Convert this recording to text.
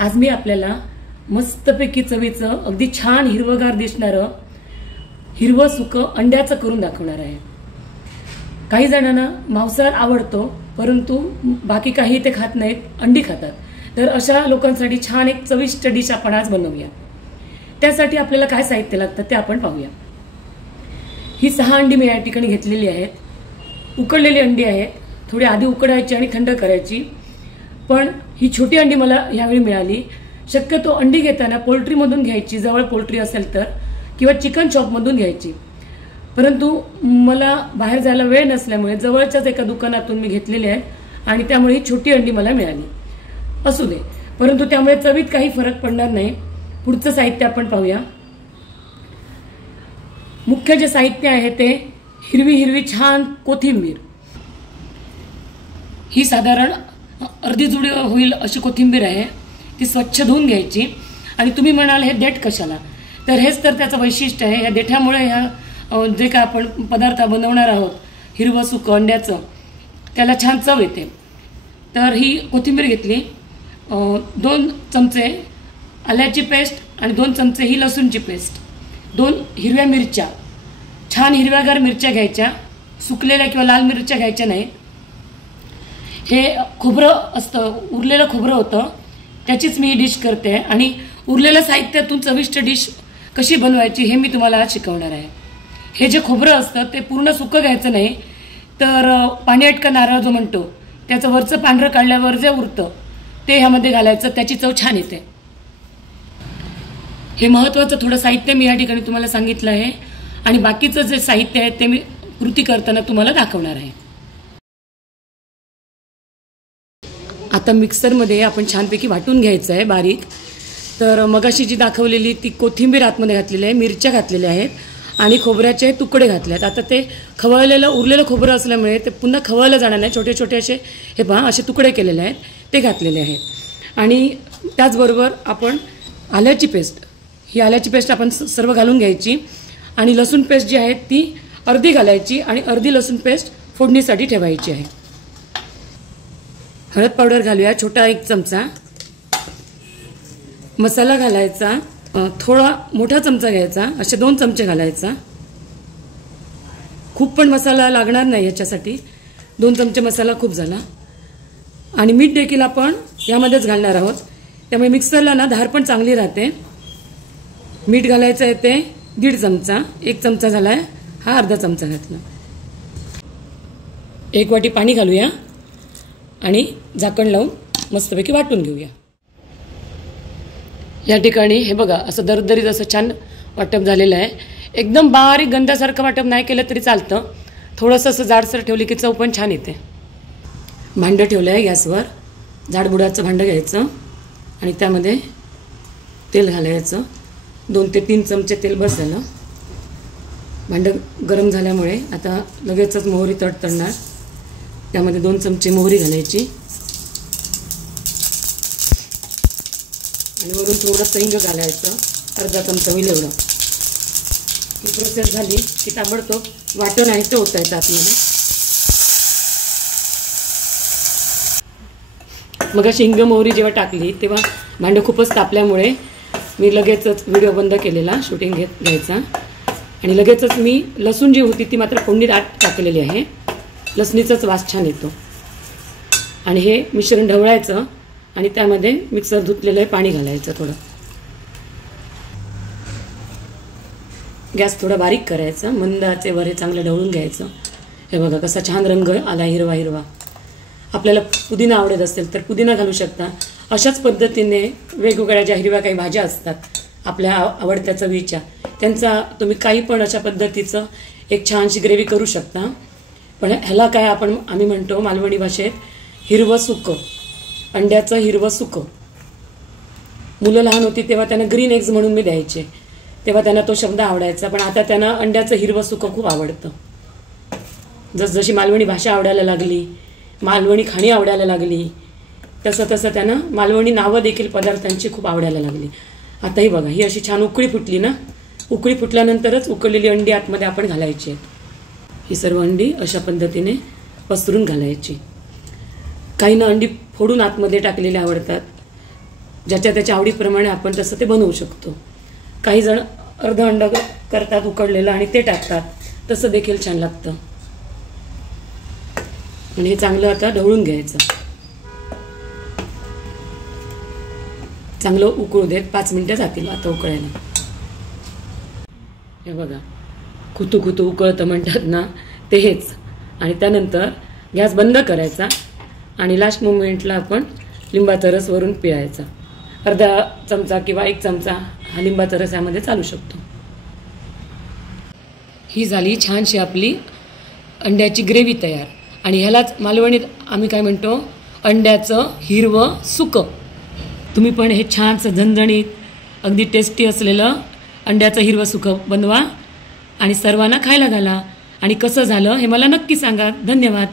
आज मी आपल्याला मस्तपैकी चवीचं अगदी छान हिरवगार दिसणारं हिरवं सुकं अंड्याचं करून दाखवणार आहे। काही जणांना मांसाहार आवडतो परंतु बाकी काही ते खात नाहीत, अंडी खातात। तर अशा लोकांसाठी छान एक चविष्ट डिश आपण आज बनवूया। त्यासाठी आपल्याला काय साहित्य लागतं ते आपण पाहूया। ही 6 अंडी मी या ठिकाणी घेतलेली आहेत। उकडलेली अंडी आहेत, थोडी आधी उकडायची आणि थंड करायची। पण ही छोटी अंडी मला यावेळी मिळाली। शक्यतो अंडी घेताना पोल्ट्रीमधून घ्यायची, जवळ पोल्ट्री असेल तर, किंवा चिकन शॉपमधून घ्यायची। परंतु मला बाहेर जायला वेळ नसल्यामुळे जवळच्याच एका दुकानातून मी घेतलेली आहे आणि त्यामुळे ही छोटी अंडी मला मिळाली। असू दे, परंतु त्यामुळे चवीत काही फरक पडणार नाही। पुढचं साहित्य आपण पाहूया। मुख्य जे साहित्य आहे ते हिरवी छान कोथिंबीर। ही साधारण अर्धी जुडी होईल अशी कोथिंबीर आहे। ती स्वच्छ धुवून घ्यायची। आणि तुम्ही म्हणाल हे देठ कशाला, तर हेच तर त्याचं वैशिष्ट्य आहे। या देठामुळे ह्या जे काय आपण पदार्थ बनवणार आहोत हिरवं सुकं अंड्याचं, त्याला छान चव येते। तर ही कोथिंबीर घेतली, 2 चमचे आल्याची पेस्ट आणि 2 चमचे ही लसूणची पेस्ट, 2 हिरव्या मिरच्या, छान हिरव्यागार मिरच्या घ्यायच्या, सुकलेल्या किंवा लाल मिरच्या घ्यायच्या नाही। हे खोबरं असतं, उरलेलं खोबरं होतं, त्याचीच मी ही डिश करते आणि उरलेल्या साहित्यातून चविष्ट डिश कशी बनवायची हे मी तुम्हाला आज शिकवणार आहे। हे जे खोबरं असतं ते पूर्ण सुकं घ्यायचं नाही, तर पाणी अटका नारळ जो म्हणतो त्याचं वरचं पांढरं काढल्यावर जे उरतं ते ह्यामध्ये घालायचं, त्याची चव छान येते। हे महत्त्वाचं थोडं साहित्य मी या ठिकाणी तुम्हाला सांगितलं आहे आणि बाकीचं जे साहित्य आहे ते मी कृती करताना तुम्हाला दाखवणार आहे। आता मिक्सरमध्ये आपण छानपैकी वाटून घ्यायचं आहे बारीक। तर मगाशी जी दाखवलेली ती कोथिंबीर आतमध्ये घातलेली आहे, मिरच्या घातलेल्या आहेत आणि खोबऱ्याचे तुकडे घातले आहेत। आता ते खवळलेलं उरलेलं खोबरं असल्यामुळे ते पुन्हा खवळलं जाणार नाही, छोटे छोटे असे हे पहा असे तुकडे केलेले आहेत ते घातलेले आहेत। आणि त्याचबरोबर आपण आल्याची पेस्ट, ही आल्याची पेस्ट आपण सर्व घालून घ्यायची आणि लसूण पेस्ट जी आहे ती अर्धी घालायची आणि अर्धी लसूण पेस्ट फोडणीसाठी ठेवायची आहे। हळद पावडर घालूया, छोटा 1 चमचा। मसाला घालायचा, थोडा मोठा चमचा घ्यायचा, असे 2 चमचे घालायचा। खूप पण मसाला लागणार नाही याच्यासाठी, 2 चमचे मसाला खूप झाला। आणि मीठ देखील आपण यामध्येच घालणार आहोत, त्यामुळे मिक्सरला ना धार पण चांगली राहते। मीठ घालायचं आहे ते 1.5 चमचा, 1 चमचा झालाय, हा अर्धा चमचा घातला। 1 वाटी पाणी घालूया आणि झाकण लावून मस्तपैकी वाटून घेऊया। या ठिकाणी हे बघा असं दरदरीत असं छान वाटप झालेलं आहे। एकदम बारीक गंधासारखं वाटप नाही केलं तरी चालतं, थोडंसं असं जाडसर ठेवली की चव पण छान येते। भांडं ठेवलं आहे गॅसवर, जाडबुडाचं भांडं घ्यायचं आणि त्यामध्ये तेल घालायचं, 2 ते 3 चमचे तेल बस झालं। भांडं गरम झाल्यामुळे आता लगेचच मोहरी तडतडणार, त्यामध्ये 2 चमचे मोहरी घालायची आणि वरून थोडंसं हिंग घालायचं, अर्धा चमचा होईल एवढं। ही प्रोसेस झाली की ताबडतोब वाटण आहे ते होतं आहे आतमध्ये। मग अशी हिंग मोहरी जेव्हा टाकली तेव्हा भांडं खूपच तापल्यामुळे मी लगेचच व्हिडिओ बंद केलेला, शूटिंग घ्यायचा आणि लगेचच मी लसूण जी होती ती मात्र फोडणीत आत टाकलेली आहे। लसणीचाच वास छान येतो। आणि हे मिश्रण ढवळायचं आणि त्यामध्ये मिक्सर धुतलेलं पाणी घालायचं थोडं। गॅस थोडा बारीक करायचा, मंद आचेवर हे चांगलं ढवळून घ्यायचं। हे बघा कसा छान रंग आला, हिरवा। आपल्याला पुदिना आवडत असेल तर पुदिना घालू शकता। अशाच पद्धतीने वेगवेगळ्या ज्या हिरव्या काही भाज्या असतात आपल्या आवडत्या चवीच्या, त्यांचा तुम्ही काही पण अशा पद्धतीचं एक छानशी ग्रेव्ही करू शकता। पण ह्याला काय आम्ही म्हणतो मालवणी भाषेत हिरवं सुकं, अंड्याचं हिरवं सुकं। मुलं लहान होती तेव्हा त्यांना ग्रीन एग्ज म्हणून मी द्यायचे, तेव्हा त्यांना तो शब्द आवडायचा। पण आता त्यांना अंड्याचं हिरवं सुकं खूप आवडतं। जसजशी मालवणी भाषा आवडायला लागली, मालवणी खाणी आवडायला लागली, तसं त्यांना मालवणी नावं देखील पदार्थांची खूप आवडायला लागली। आता ही बघा, ही अशी छान उकळी फुटली ना, उकळी फुटल्यानंतरच उकळलेली अंडी आतमध्ये आपण घालायची आहेत। ही सर्व अंडी अशा पद्धतीने पसरून घालायची। काहींना अंडी फोडून आतमध्ये टाकलेली आवडतात, ज्याच्या त्याच्या आवडीप्रमाणे आपण तसं ते बनवू शकतो. काही जण अर्ध अंड करतात उकडलेलं आणि ते टाकतात, तसं देखील छान लागतं. आणि हे चांगलं आता ढवळून घ्यायचं. चांगलं उकळू देत. 5 मिनिटं जातील आता उकळायला. हे बघा, खुतू खुतू उकळतं म्हणतात ना, ते हेच. आणि त्यानंतर गॅस बंद करायचा आणि लास्ट मोमेंटला आपण लिंबाचा रस वरून पिळायचा. अर्धा चमचा किंवा 1 चमचा हा लिंबाचा रस यामध्ये चालू शकतो. ही झाली छानशी आपली अंड्याची ग्रेव्ही तयार. आणि ह्यालाच मालवणीत आम्ही काय म्हणतो, अंड्याचं हिरवं सुकं. तुम्ही पण हे छानसं झणझणीत अगदी टेस्टी असलेलं अंड्याचं हिरवं सुकं बनवा आणि सर्वांना खायला घाला. आणि कसं झालं हे मला नक्की सांगा. धन्यवाद.